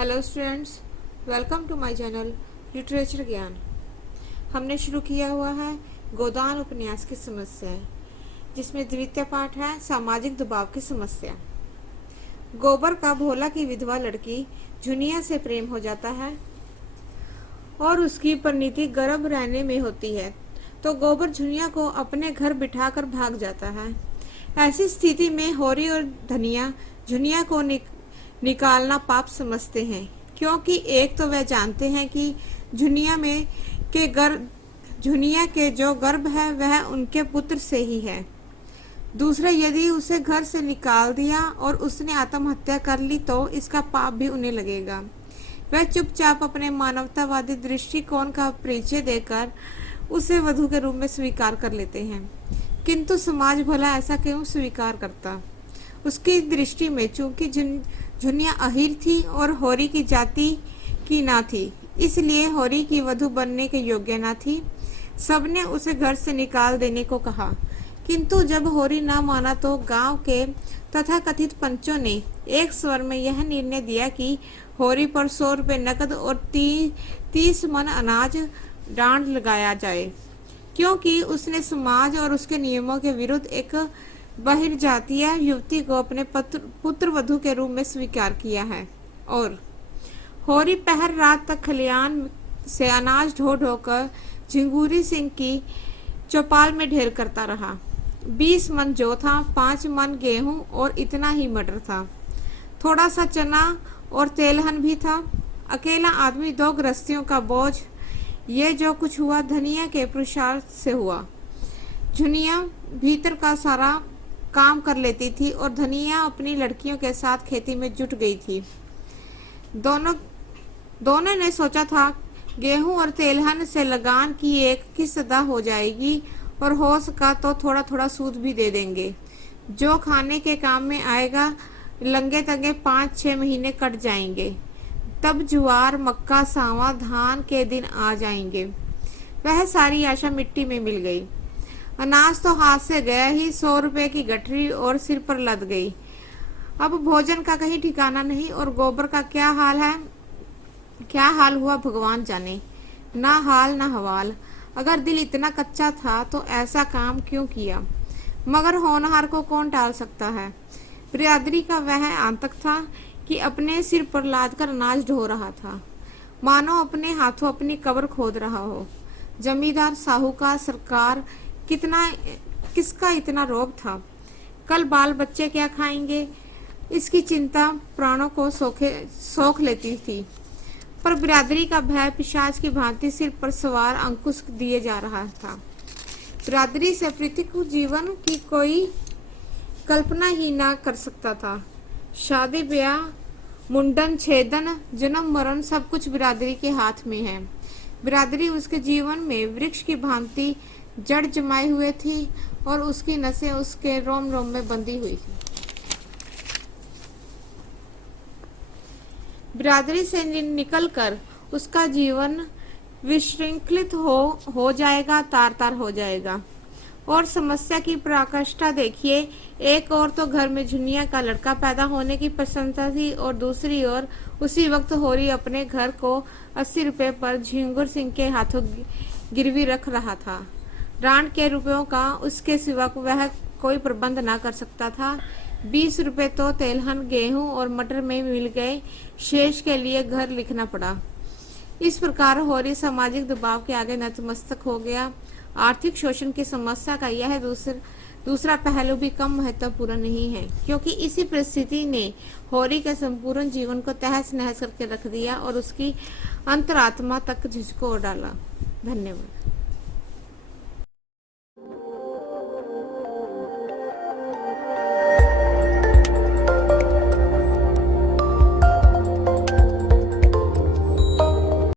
Hello students, welcome to my channel literature ज्ञान। हमने शुरू किया हुआ है गोदान उपन्यास की समस्याएं, जिसमें द्वितीय पाठ है सामाजिक दबाव की समस्या। गोबर का भोला की विधवा लड़की झुनिया से प्रेम हो जाता है और उसकी परिणति गर्भ रहने में होती है, तो गोबर झुनिया को अपने घर बिठाकर भाग जाता है। ऐसी स्थिति में होरी और धनिया झुनिया को निकालना पाप समझते हैं, क्योंकि एक तो वह जानते हैं कि झुनिया के जो गर्भ है वह उनके पुत्र से ही है। दूसरा, यदि उसे घर से निकाल दिया और उसने आत्महत्या कर ली तो इसका पाप भी उन्हें लगेगा। वह चुपचाप अपने मानवतावादी दृष्टिकोण का परिचय देकर उसे वधू के रूप में स्वीकार कर लेते हैं, किंतु समाज भला ऐसा क्यों स्वीकार करता? उसकी दृष्टि में चूंकि झुनिया अहीर थी और होरी की जाति की ना थी, इसलिए होरी की वधू बनने के योग्य ना थी। सबने उसे घर से निकाल देने को कहा, किंतु जब होरी ना माना तो गांव के तथाकथित पंचों ने एक स्वर में यह निर्णय दिया कि होरी पर 100 रुपये नकद और 30 मन अनाज डांड लगाया जाए, क्योंकि उसने समाज और उसके नियमों के विरुद्ध एक बहिर्जातीय युवती को अपने पुत्र वधू के रूप में स्वीकार किया है। और होरी पहर रात तक खलियान से अनाज ढो ढोकर झिंगूरी सिंह की चौपाल में ढेर करता रहा। 20 मन जौ था, 5 मन गेहूं और इतना ही मटर था। थोड़ा सा चना और तेलहन भी था। अकेला आदमी 2 गृहस्थियों का बोझ। ये जो कुछ हुआ धनिया के पुरुषार्थ से हुआ। झुनिया भीतर का सारा काम कर लेती थी और धनिया अपनी लड़कियों के साथ खेती में जुट गई थी। दोनों ने सोचा था गेहूं और तेलहन से लगान की एक किस्त अदा हो जाएगी और हो सका तो थोड़ा थोड़ा सूद भी दे देंगे, जो खाने के काम में आएगा। लंगे तंगे 5-6 महीने कट जाएंगे, तब ज्वार मक्का सांवा धान के दिन आ जाएंगे। वह सारी आशा मिट्टी में मिल गई। अनाज तो हाथ से गया ही, 100 रुपए की गठरी और सिर पर लद गई। अब भोजन का कहीं ठिकाना नहीं और गोबर का क्या हाल हुआ भगवान जाने। ना हाल ना हवाल। अगर दिल इतना कच्चा था तो ऐसा काम क्यों किया? मगर होनहार को कौन टाल सकता है? बिरादरी का वह आतंक था कि अपने सिर पर लादकर अनाज ढो रहा था, मानो अपने हाथों अपनी कब्र खोद रहा हो। जमींदार, साहूकार, सरकार, किसका इतना रोब था? कल बाल बच्चे क्या खाएंगे, इसकी चिंता प्राणों को सोख लेती थी। पर बिरादरी का भय पिशाच की भांति सिर पर सवार अंकुश दिए जा रहा था। बिरादरी से पृथक जीवन की कोई कल्पना ही ना कर सकता था। शादी ब्याह, मुंडन छेदन, जन्म मरण सब कुछ बिरादरी के हाथ में है। बिरादरी उसके जीवन में वृक्ष की भांति जड़ जमाए हुए थी और उसकी नसें उसके रोम रोम में बंधी हुई थी। बिरादरी से निकलकर उसका जीवन विशृंखलित हो जाएगा, तार तार हो जाएगा। और समस्या की पराकाष्ठा देखिए। एक और तो घर में झुनिया का लड़का पैदा होने की प्रसन्नता थी और दूसरी ओर उसी वक्त होरी अपने घर को 80 रुपए पर झिंगुर सिंह के हाथों गिरवी रख रहा था। डांड के रुपयों का उसके सिवा वह कोई प्रबंध ना कर सकता था। 20 रुपए तो तेलहन, गेहूं और मटर में मिल गए, शेष के लिए घर लिखना पड़ा। इस प्रकार होरी सामाजिक दबाव के आगे नतमस्तक हो गया। आर्थिक शोषण की समस्या का यह दूसरा पहलू भी कम महत्वपूर्ण नहीं है, क्योंकि इसी परिस्थिति ने होरी के संपूर्ण जीवन को तहस नहस करके रख दिया और उसकी अंतरात्मा तक झुझको डाला। धन्यवाद।